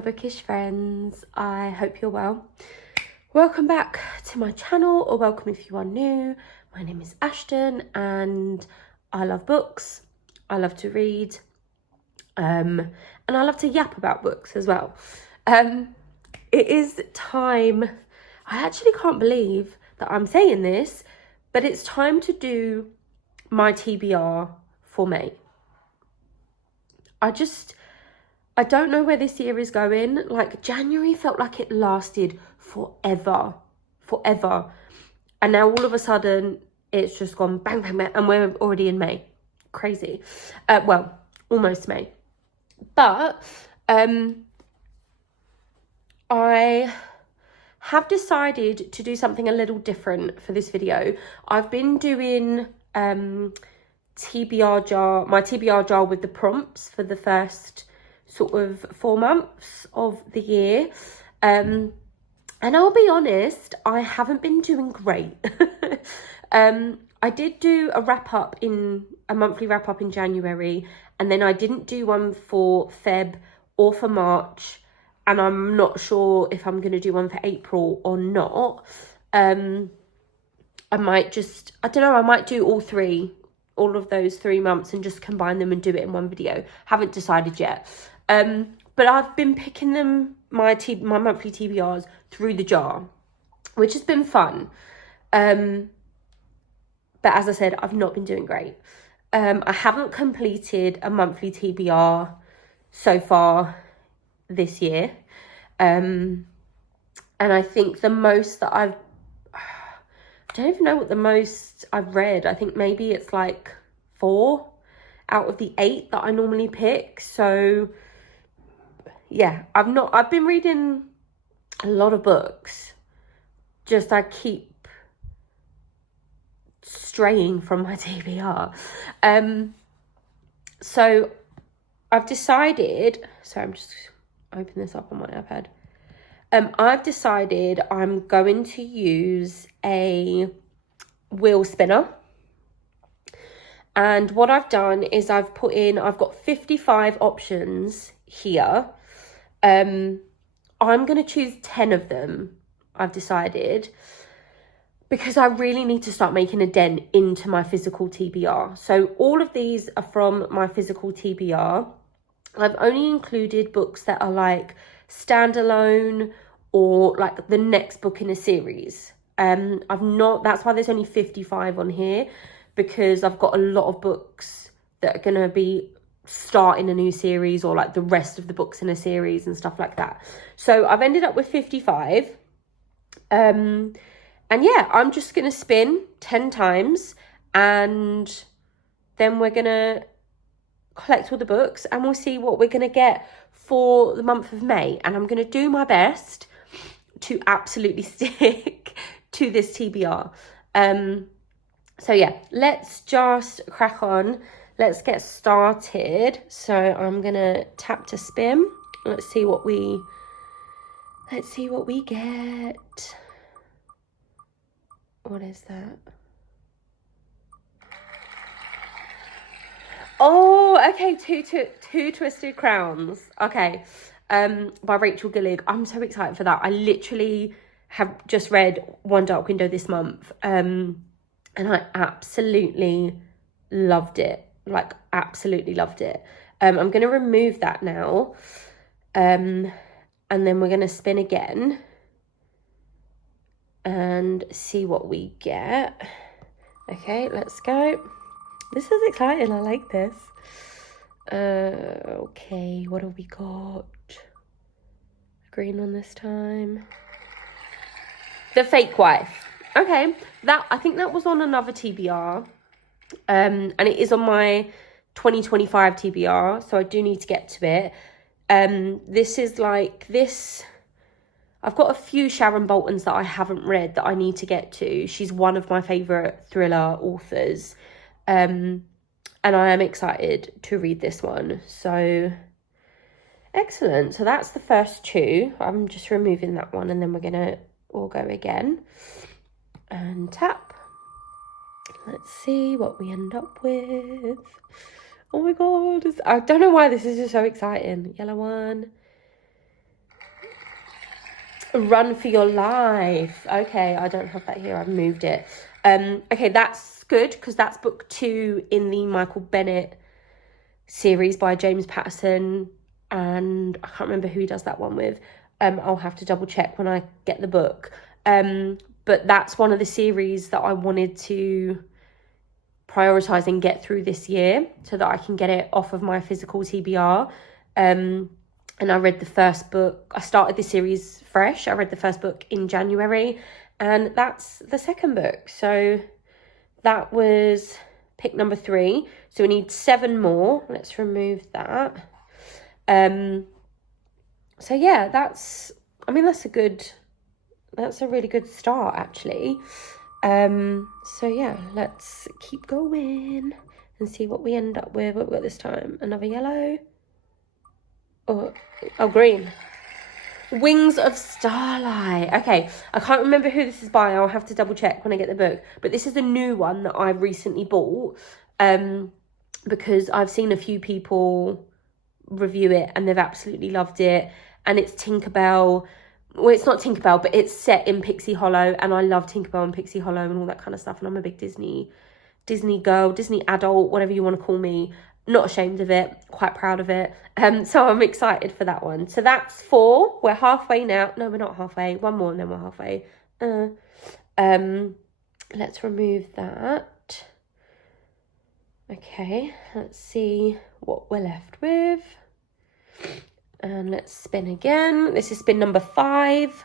my bookish friends, I hope you're well. Welcome back to my channel, or welcome if you are new. My name is Ashton and I love books, I love to read, and I love to yap about books as well. It is time, I actually can't believe that I'm saying this, but it's time to do my TBR for May. I don't know where this year is going. Like, January felt like it lasted forever. And now all of a sudden, it's just gone bang, bang, bang, and we're already in May. Crazy. Well, almost May. But I have decided to do something a little different for this video. I've been doing TBR jar, my TBR jar with the prompts for the first sort of 4 months of the year, and I'll be honest, I haven't been doing great. I did do a monthly wrap up in January, and then I didn't do one for Feb or for March, and I'm not sure if I'm going to do one for April or not. I might do all of those 3 months and just combine them and do it in one video. Haven't decided yet. But I've been picking them, my monthly TBRs through the jar, which has been fun. But as I said, I've not been doing great. I haven't completed a monthly TBR so far this year. And I think the most that I don't even know what the most I've read. I think maybe it's like 4 out of the 8 that I normally pick. So yeah, I've been reading a lot of books. Just I keep straying from my TBR. So I've decided, sorry, I'm just opening this up on my iPad. I've decided I'm going to use a wheel spinner. And what I've done is I've got 55 options here. I'm going to choose 10 of them, I've decided, because I really need to start making a dent into my physical TBR. So all of these are from my physical TBR. I've only included books that are like standalone or like the next book in a series. That's why there's only 55 on here, because I've got a lot of books that are going to be starting a new series, or like the rest of the books in a series and stuff like that. So I've ended up with 55. And yeah, I'm just going to spin 10 times, and then we're going to collect all the books and we'll see what we're going to get for the month of May. And I'm going to do my best to absolutely stick to this TBR. So yeah, let's just crack on. Let's get started. So I'm going to tap to spin. Let's see what we get. What is that? Oh, okay, two Twisted Crowns. Okay, by Rachel Gillig. I'm so excited for that. I literally have just read One Dark Window this month, and I absolutely loved it. Like, absolutely loved it. I'm going to remove that now, and then we're going to spin again and see what we get. Okay, let's go. This is exciting. I like this. Okay, what have we got? Green one this time. The Fake Wife. Okay, I think that was on another TBR. And it is on my 2025 TBR, so I do need to get to it. This is like this. I've got a few Sharon Boltons that I haven't read that I need to get to. She's one of my favourite thriller authors. And I am excited to read this one. So, excellent. So that's the first 2. I'm just removing that one, and then we're going to all go again. And tap. Let's see what we end up with. Oh my god. I don't know why this is just so exciting. Yellow one. Run for Your Life. Okay, I don't have that here. I've moved it. Okay, that's good because that's book 2 in the Michael Bennett series by James Patterson, and I can't remember who he does that one with. I'll have to double check when I get the book. But that's one of the series that I wanted to prioritize and get through this year so that I can get it off of my physical TBR. And I read the first book. I started the series fresh. I read the first book in January, and that's the second book. So that was pick number 3. So we need 7 more. Let's remove that. So yeah, that's a really good start, actually. So yeah, let's keep going and see what we end up with. What we got this time? Another yellow. Oh, green. Wings of Starlight. Okay, I can't remember who this is by. I'll have to double check when I get the book. But this is a new one that I recently bought, because I've seen a few people review it and they've absolutely loved it. And it's Tinkerbell. Well, it's not Tinkerbell, but it's set in Pixie Hollow, and I love Tinkerbell and Pixie Hollow and all that kind of stuff. And I'm a big Disney girl, Disney adult, whatever you want to call me. Not ashamed of it, quite proud of it. So I'm excited for that one. So that's 4. We're halfway now. No, we're not halfway. 1 more and then we're halfway. Let's remove that. Okay, let's see what we're left with. And let's spin again. This is spin number 5.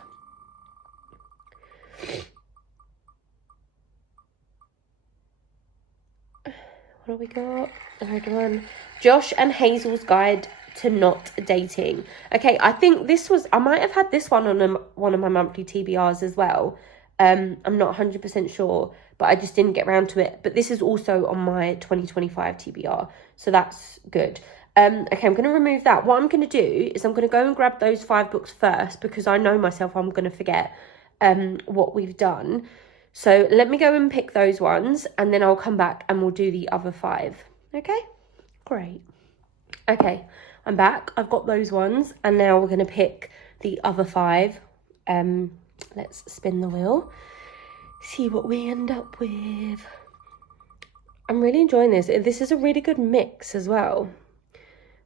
What have we got? Third one. Josh and Hazel's Guide to Not Dating. Okay, I think I might have had this one on one of my monthly TBRs as well. I'm not 100% sure, but I just didn't get around to it. But this is also on my 2025 TBR, so that's good. Okay, I'm going to remove that. What I'm going to do is I'm going to go and grab those 5 books first, because I know myself I'm going to forget what we've done. So let me go and pick those ones, and then I'll come back and we'll do the other 5. Okay, great. Okay, I'm back. I've got those ones, and now we're going to pick the other 5. Let's spin the wheel, see what we end up with. I'm really enjoying this. This is a really good mix as well.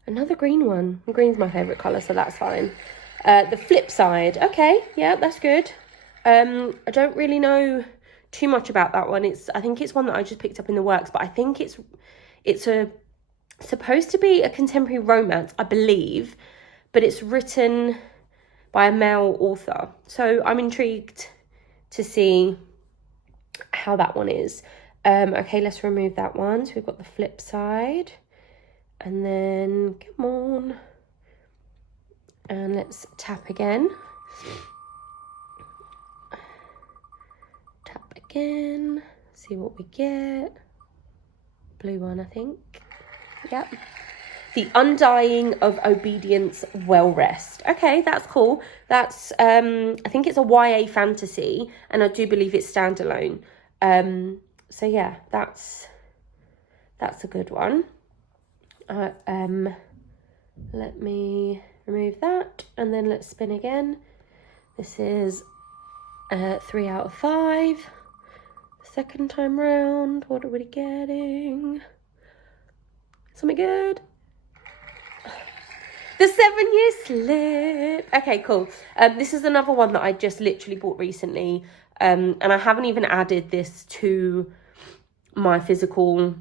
Another green one. Green's my favourite colour, so that's fine. The flip side. Okay, yeah, that's good. I don't really know too much about that one. I think it's one that I just picked up in the works, but I think it's supposed to be a contemporary romance, I believe, but it's written by a male author. So I'm intrigued to see how that one is. Okay, let's remove that one. So we've got the flip side. And then, come on. And let's tap again. Tap again. See what we get. Blue one, I think. Yep. The Undying of Obedience Well Rest. Okay, that's cool. That's, I think it's a YA fantasy, and I do believe it's standalone. So yeah, that's a good one. Let me remove that, and then let's spin again. This is 3 out of 5. Second time round, what are we getting? Something good. The 7-year slip. Okay, cool. This is another one that I just literally bought recently, and I haven't even added this to my physical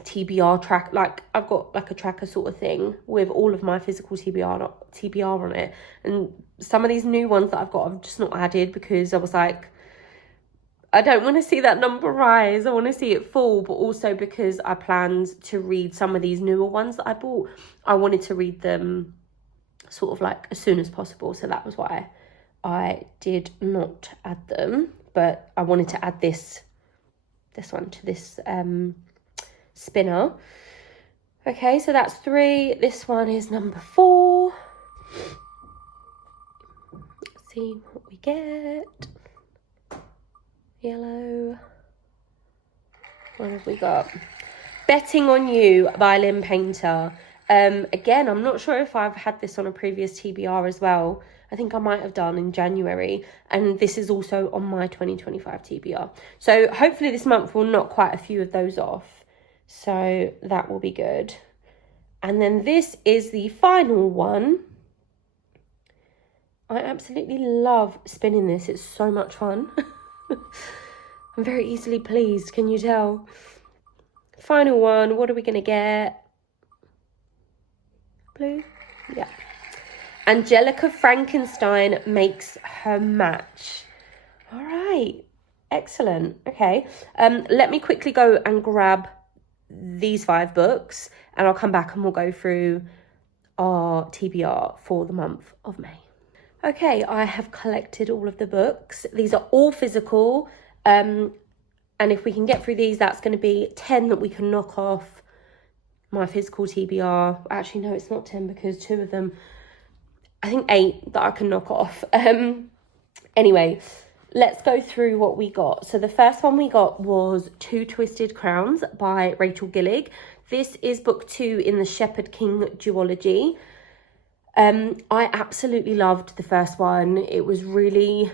TBR track. Like, I've got like a tracker sort of thing with all of my physical TBR on it, and some of these new ones that I've got I've just not added because I was like, I don't want to see that number rise, I want to see it fall. But also because I planned to read some of these newer ones that I bought, I wanted to read them sort of like as soon as possible, so that was why I did not add them. But I wanted to add this one to this spinner. Okay, so that's 3. This one is number 4. Let's see what we get. Yellow. What have we got? Betting on You by Lynn Painter. Again, I'm not sure if I've had this on a previous TBR as well. I think I might have done in January. And this is also on my 2025 TBR. So hopefully this month will knock quite a few of those off. So that will be good. And then this is the final one. I absolutely love spinning this. It's so much fun. I'm very easily pleased, can you tell? Final one. What are we going to get? Blue? Yeah. Angelica Frankenstein makes her match. All right. Excellent. Okay. Let me quickly go and grab these 5 books and I'll come back and we'll go through our TBR for the month of May. Okay, I have collected all of the books. These are all physical. And if we can get through these, that's going to be 10 that we can knock off my physical TBR. Actually, no, it's not 10 because 2 of them, I think 8 that I can knock off. Anyway, let's go through what we got. So the first one we got was Two Twisted Crowns by Rachel Gillig. This is book 2 in the Shepherd King duology. I absolutely loved the first one. It was really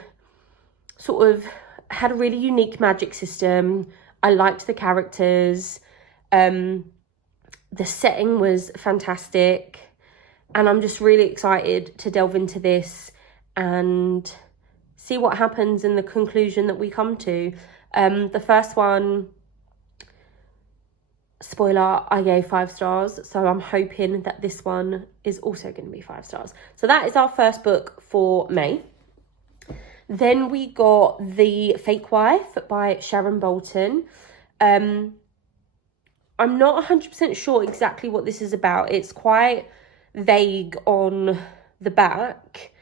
sort of had a really unique magic system. I liked the characters. The setting was fantastic. And I'm just really excited to delve into this and see what happens in the conclusion that we come to. The first one, spoiler, I gave 5 stars. So I'm hoping that this one is also going to be 5 stars. So that is our first book for May. Then we got The Fake Wife by Sharon Bolton. I'm not 100% sure exactly what this is about. It's quite vague on the back.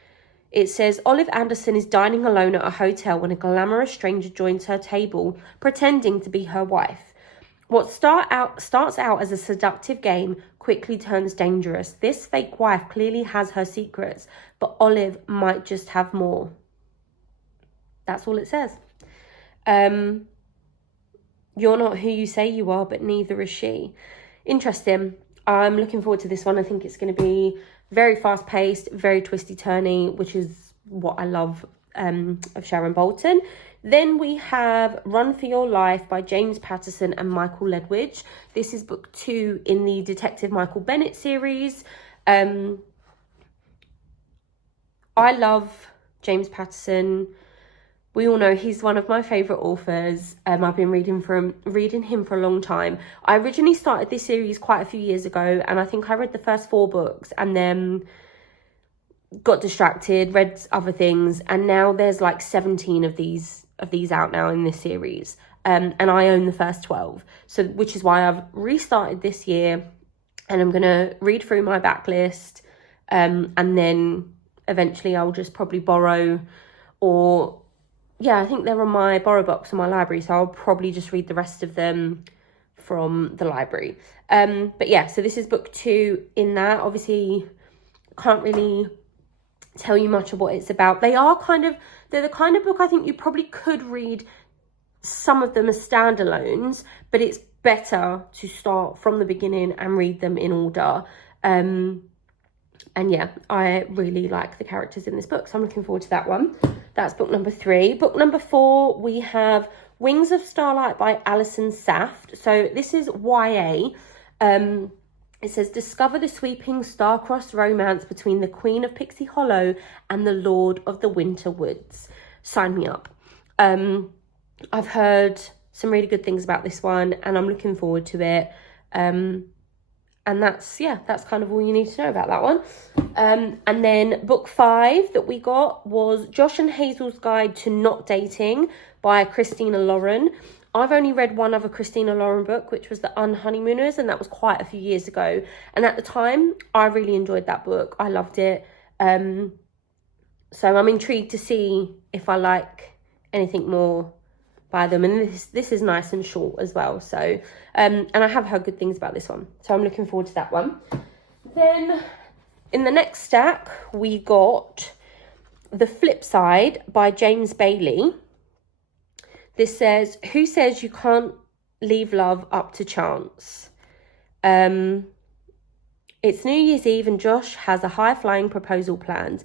It says, Olive Anderson is dining alone at a hotel when a glamorous stranger joins her table, pretending to be her wife. What starts out as a seductive game quickly turns dangerous. This fake wife clearly has her secrets, but Olive might just have more. That's all it says. You're not who you say you are, but neither is she. Interesting. I'm looking forward to this one. I think it's going to be very fast-paced, very twisty-turny, which is what I love of Sharon Bolton. Then we have Run for Your Life by James Patterson and Michael Ledwidge. This is book 2 in the Detective Michael Bennett series. I love James Patterson. We all know he's one of my favourite authors. I've been reading him for a long time. I originally started this series quite a few years ago, and I think I read the first 4 books and then got distracted, read other things, and now there's like 17 of these out now in this series. And I own the first 12. So which is why I've restarted this year, and I'm gonna read through my backlist, and then eventually I'll just probably borrow, or yeah, I think they're on my borrow box in my library, so I'll probably just read the rest of them from the library. But yeah, so this is book 2 in that. Obviously, can't really tell you much of what it's about. They're the kind of book I think you probably could read some of them as standalones, but it's better to start from the beginning and read them in order. And yeah, I really like the characters in this book, so I'm looking forward to that one. That's book number 3. Book number 4, we have Wings of Starlight by Alison Saft. So this is YA. It says, discover the sweeping star-crossed romance between the Queen of Pixie Hollow and the Lord of the Winter Woods. Sign me up. I've heard some really good things about this one, and I'm looking forward to it. And that's kind of all you need to know about that one. And then book 5 that we got was Josh and Hazel's Guide to Not Dating by Christina Lauren. I've only read one other Christina Lauren book, which was The Unhoneymooners, and that was quite a few years ago. And at the time, I really enjoyed that book. I loved it. So I'm intrigued to see if I like anything more by them. And this is nice and short as well. So, and I have heard good things about this one. So I'm looking forward to that one. Then in the next stack, we got The Flip Side by James Bailey. This says, who says you can't leave love up to chance? It's New Year's Eve and Josh has a high-flying proposal planned.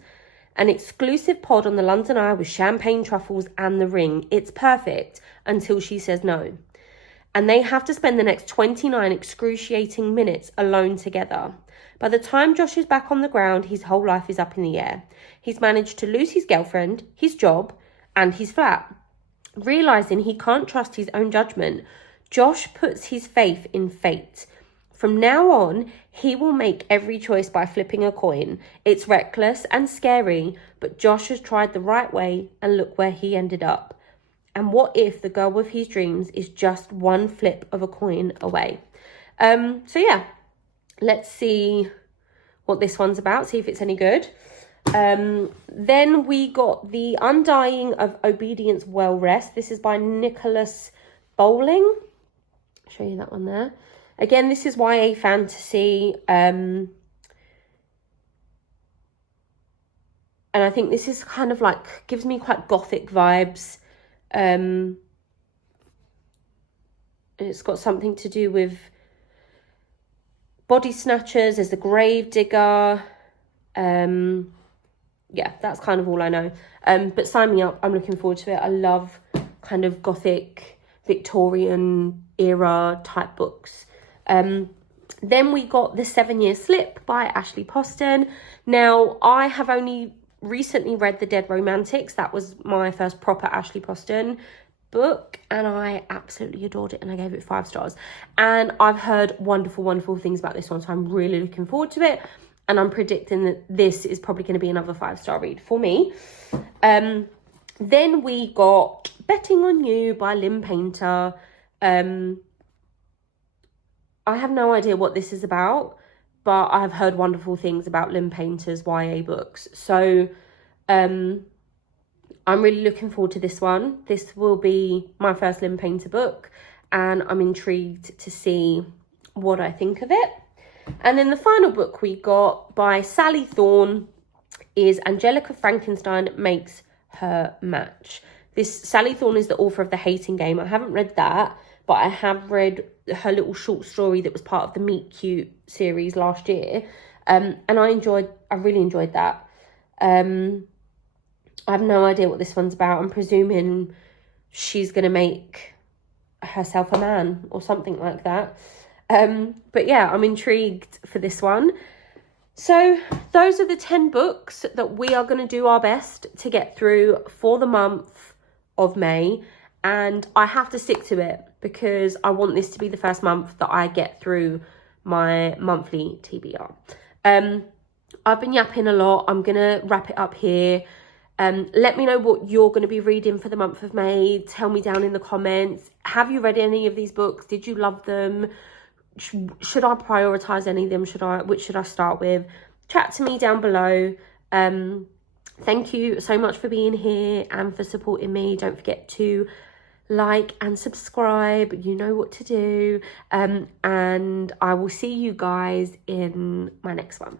An exclusive pod on the London Eye with champagne truffles and the ring. It's perfect until she says no. And they have to spend the next 29 excruciating minutes alone together. By the time Josh is back on the ground, his whole life is up in the air. He's managed to lose his girlfriend, his job, and his flat. Realising he can't trust his own judgment, Josh puts his faith in fate. From now on, he will make every choice by flipping a coin. It's reckless and scary, but Josh has tried the right way and look where he ended up. And what if the girl with his dreams is just one flip of a coin away? So yeah, let's see what this one's about, see if it's any good. Then we got The Undying of Obedience Well Rest. This is by Nicholas Bowling. I'll show you that one there. Again, this is YA fantasy. And I think this is kind of like, gives me quite gothic vibes. It's got something to do with body snatchers. There's the grave digger. Yeah, that's kind of all I know. But sign me up. I'm looking forward to it. I love kind of gothic, Victorian era type books. Then we got The 7 Year Slip by Ashley Poston. Now, I have only recently read The Dead Romantics. That was my first proper Ashley Poston book, and I absolutely adored it, and I gave it 5 stars. And I've heard wonderful things about this one, so I'm really looking forward to it, and I'm predicting that this is probably going to be another 5-star read for me. Then we got Betting on You by Lynn Painter. I have no idea what this is about, but I've heard wonderful things about Lynn Painter's YA books. So I'm really looking forward to this one. This will be my first Lynn Painter book, and I'm intrigued to see what I think of it. And then the final book we got by Sally Thorne is Angelica Frankenstein Makes Her Match. Sally Thorne is the author of The Hating Game. I haven't read that, but I have read her little short story that was part of the Meet Cute series last year. And I really enjoyed that. I have no idea what this one's about. I'm presuming she's going to make herself a man or something like that. But yeah, I'm intrigued for this one. So those are the 10 books that we are going to do our best to get through for the month of May. And I have to stick to it because I want this to be the first month that I get through my monthly TBR. I've been yapping a lot. I'm going to wrap it up here. Let me know what you're going to be reading for the month of May. Tell me down in the comments. Have you read any of these books? Did you love them? Should I prioritise any of them? Which should I start with? Chat to me down below. Thank you so much for being here and for supporting me. Don't forget to like and subscribe. You know what to do. And I will see you guys in my next one.